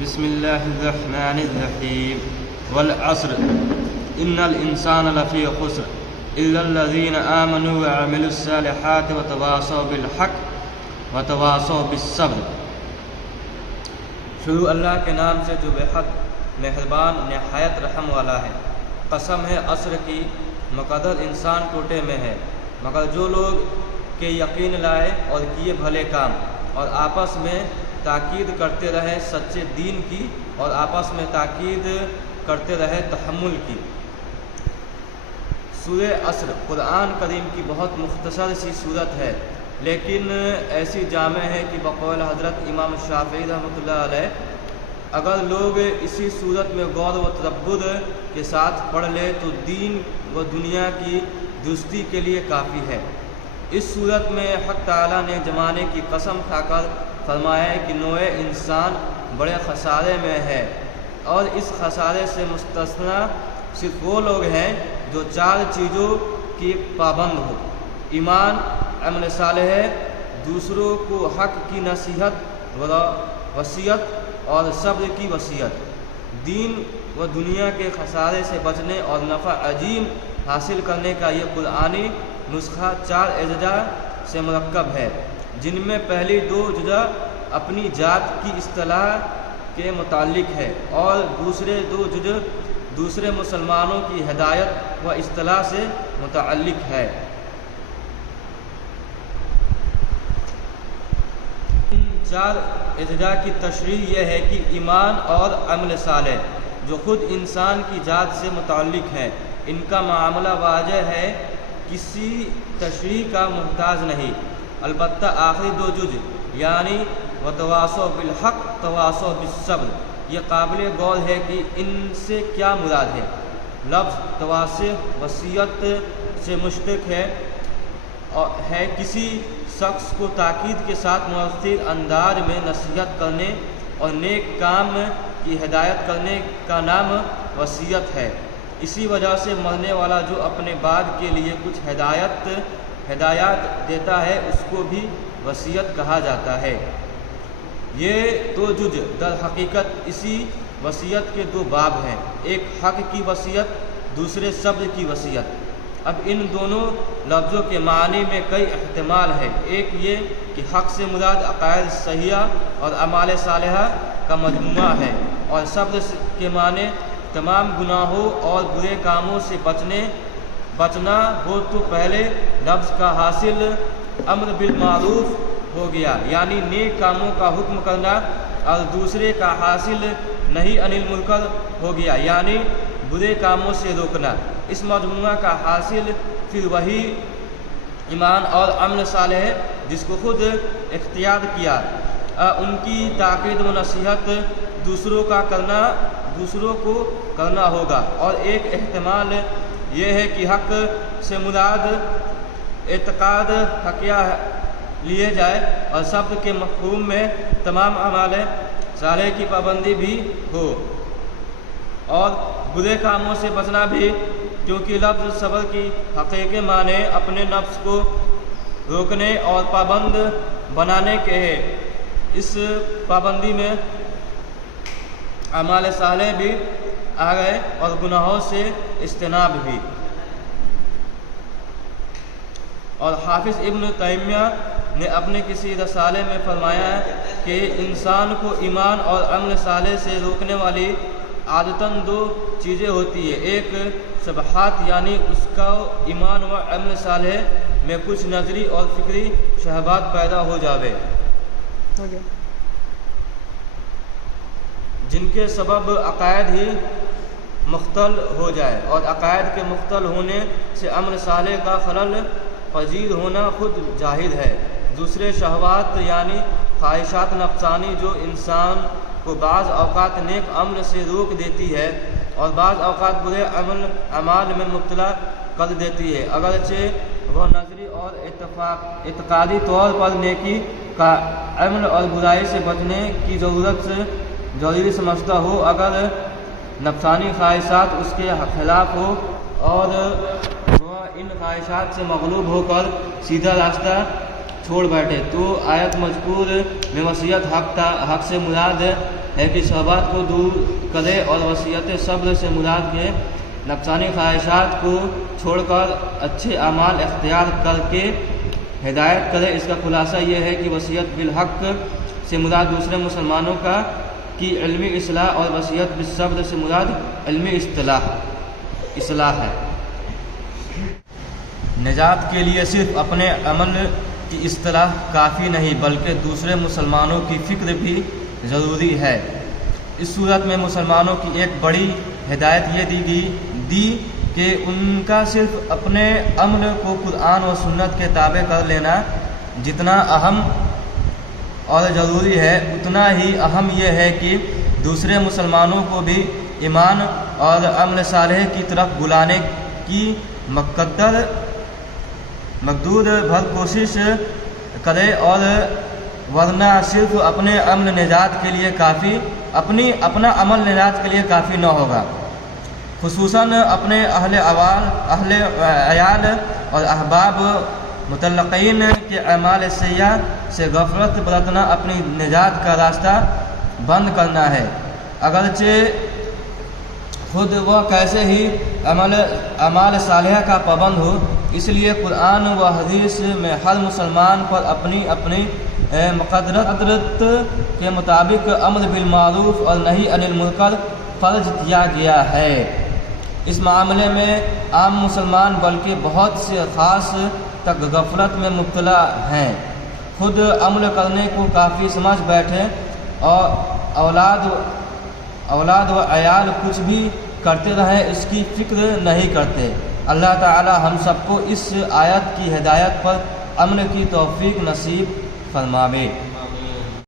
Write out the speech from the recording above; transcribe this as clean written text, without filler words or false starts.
بسم اللہ الرحمن الرحیم والعصر ان الانسان لفی خسر الا الذین آمنوا وعملوا الصالحات وتواصوا بالحق وتواصوا بالصبر۔ شروع اللہ کے نام سے جو بے حد مہربان نہایت رحم والا ہے۔ قسم ہے عصر کی، مقدر انسان ٹوٹے میں ہے، مگر جو لوگ کہ یقین لائے اور کیے بھلے کام اور آپس میں تاکید کرتے رہے سچے دین کی اور آپس میں تاکید کرتے رہے تحمل کی۔ سورہ عصر قرآن کریم کی بہت مختصر سی صورت ہے، لیکن ایسی جامع ہے کہ بقول حضرت امام شافعی رحمۃ اللہ علیہ اگر لوگ اسی صورت میں غور و تدبر کے ساتھ پڑھ لے تو دین و دنیا کی درستی کے لیے کافی ہے۔ اس صورت میں حق تعالیٰ نے زمانے کی قسم کھا کر فرمایا ہے کہ نوع انسان بڑے خسارے میں ہے، اور اس خسارے سے مستثنیٰ صرف وہ لوگ ہیں جو چار چیزوں کی پابند ہو: ایمان، عمل صالح، دوسروں کو حق کی نصیحت و وصیت اور صبر کی وصیت۔ دین و دنیا کے خسارے سے بچنے اور نفع عظیم حاصل کرنے کا یہ قرآنی نسخہ چار اجزاء سے مرکب ہے، جن میں پہلی دو جزء اپنی ذات کی اصلاح کے متعلق ہے اور دوسرے دو جزء دوسرے مسلمانوں کی ہدایت و اصلاح سے متعلق ہے۔ ان چار اجزاء کی تشریح یہ ہے کہ ایمان اور عمل صالح جو خود انسان کی ذات سے متعلق ہے، ان کا معاملہ واضح ہے، کسی تشریح کا محتاج نہیں، البتہ آخری دو جز یعنی وتواصوا بالحق تواصوا بالصبر یہ قابل غور ہے کہ ان سے کیا مراد ہے۔ لفظ تواصی وصیت سے مشتق ہے کسی شخص کو تاکید کے ساتھ مؤثر انداز میں نصیحت کرنے اور نیک کام کی ہدایت کرنے کا نام وصیت ہے۔ اسی وجہ سے مرنے والا جو اپنے بعد کے لیے کچھ ہدایات دیتا ہے اس کو بھی وصیت کہا جاتا ہے۔ یہ دو جز در حقیقت اسی وصیت کے دو باب ہیں، ایک حق کی وصیت، دوسرے صبر کی وصیت۔ اب ان دونوں لفظوں کے معنی میں کئی احتمال ہیں۔ ایک یہ کہ حق سے مراد عقائد صحیحہ اور اعمال صالحہ کا مجموعہ ہے، اور صبر کے معنی تمام گناہوں اور برے کاموں سے بچنا ہو تو پہلے لفظ کا حاصل امر بالمعروف ہو گیا یعنی نیک کاموں کا حکم کرنا، اور دوسرے کا حاصل نہی عن المنکر ہو گیا یعنی برے کاموں سے روکنا۔ اس مجموعہ کا حاصل پھر وہی ایمان اور عمل صالح ہے جس کو خود اختیار کیا، ان کی تاکید و نصیحت دوسروں کو کرنا ہوگا۔ اور ایک احتمال یہ ہے کہ حق سے مراد اعتقاد حقیہ لیے جائے اور صبر کے مفہوم میں تمام اعمال صالح کی پابندی بھی ہو، اور برے کاموں سے بچنا بھی، کیونکہ لفظ صبر کی حقیقی معنی اپنے نفس کو روکنے اور پابند بنانے کے ہے۔ اس پابندی میں اعمال صالح بھی آ گئے اور گناہوں سے اجتناب بھی۔ اور حافظ ابن تیمیہ نے اپنے کسی رسالے میں فرمایا ہے کہ انسان کو ایمان اور عمل صالح سے روکنے والی عادتاً دو چیزیں ہوتی ہیں، ایک شبہات یعنی اس کا ایمان و عمل صالح میں کچھ نظری اور فکری شبہات پیدا ہو جاوے جن کے سبب عقائد ہی مختل ہو جائے، اور عقائد کے مختل ہونے سے عمل صالح کا خلل پذیر ہونا خود ظاہر ہے۔ دوسرے شہوات یعنی خواہشات نفسانی جو انسان کو بعض اوقات نیک عمل سے روک دیتی ہے اور بعض اوقات برے اعمال میں مبتلا کر دیتی ہے، اگرچہ وہ نظری اور اعتقادی طور پر نیکی کا عمل اور برائی سے بچنے کی ضروری سمجھتا ہو، اگر نفسانی خواہشات اس کے خلاف ہو اور وہ ان خواہشات سے مغلوب ہو کر سیدھا راستہ چھوڑ بیٹھے تو آیت مذکور میں وصیت حق سے مراد ہے کہ شہوات کو دور کرے اور وصیت صبر سے مراد کے نفسانی خواہشات کو چھوڑ کر اچھے اعمال اختیار کر کے ہدایت کرے۔ اس کا خلاصہ یہ ہے کہ وصیت بالحق سے مراد دوسرے مسلمانوں کی علمی اصلاح اور وصیت بالصبر سے مراد علمی اصلاح ہے۔ نجات کے لیے صرف اپنے عمل کی اصلاح کافی نہیں بلکہ دوسرے مسلمانوں کی فکر بھی ضروری ہے۔ اس صورت میں مسلمانوں کی ایک بڑی ہدایت یہ دی کہ ان کا صرف اپنے عمل کو قرآن و سنت کے تابع کر لینا جتنا اہم اور ضروری ہے، اتنا ہی اہم یہ ہے کہ دوسرے مسلمانوں کو بھی ایمان اور عمل صالح کی طرف بلانے کی مقدور بھر کوشش کرے، اور ورنہ صرف اپنے عمل نجات کے لیے اپنا عمل نجات کے لیے کافی نہ ہوگا۔ خصوصاً اپنے اہل عیال اور احباب متعلقین کے اعمال سیئہ سے غفلت برتنا اپنی نجات کا راستہ بند کرنا ہے، اگرچہ خود وہ کیسے ہی اعمال صالحہ کا پابند ہو۔ اس لیے قرآن و حدیث میں ہر مسلمان پر اپنی مقدرت کے مطابق امر بالمعروف اور نہی عن المنکر فرض کیا گیا ہے۔ اس معاملے میں عام مسلمان بلکہ بہت سے خاص تک غفلت میں مبتلا ہیں، خود عمل کرنے کو کافی سمجھ بیٹھے اور اولاد و عیال کچھ بھی کرتے رہیں اس کی فکر نہیں کرتے۔ اللہ تعالی ہم سب کو اس آیت کی ہدایت پر عمل کی توفیق نصیب فرماوے۔